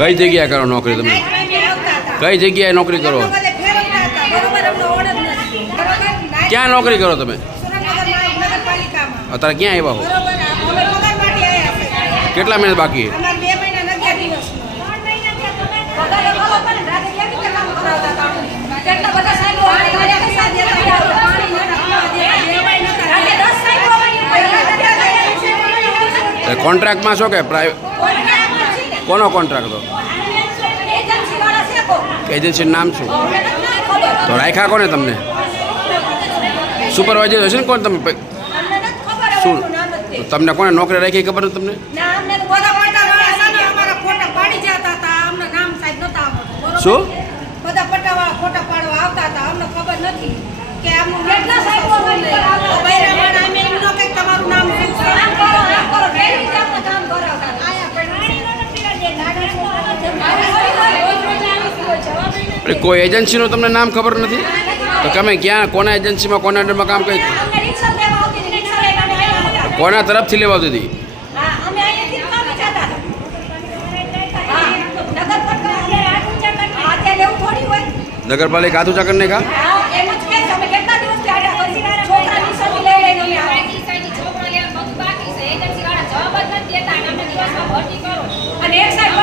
કઈ જગ્યાએ કરો નોકરી તમે? કઈ જગ્યાએ નોકરી કરો? ક્યાં નોકરી કરો તમે? અત્યારે ક્યાં આવ્યા હો? કેટલા મહિના બાકી? કોન્ટ્રાક્ટમાં છો કે પ્રાઇવેટ? કોનો કોન્ટ્રાક્ટ હતો? એજન્સીનું નામ શું? તો રાખ્યા કોને તમને? સુપરવાઇઝર હશે ને કોણ તમે? શું તમને કોને નોકરી રાખી ખબર નથી તમને? શું બધા પટ્ટાવાળા ફોટા પાડવા આવતા હતા, અમને ખબર નથી કે આમનું કેટલા સાહેબ તમારું નામ શું છે? કોઈ એજન્સીનું તમને નામ ખબર નથી? તો તમે ક્યાં કોના એજન્સીમાં કોના અંડરમાં કામ કરી? કોના તરફથી લેવા આવતી હતી? નગરપાલિકા હાથ ઊંચા કરીને કા? અને એક સાહેબ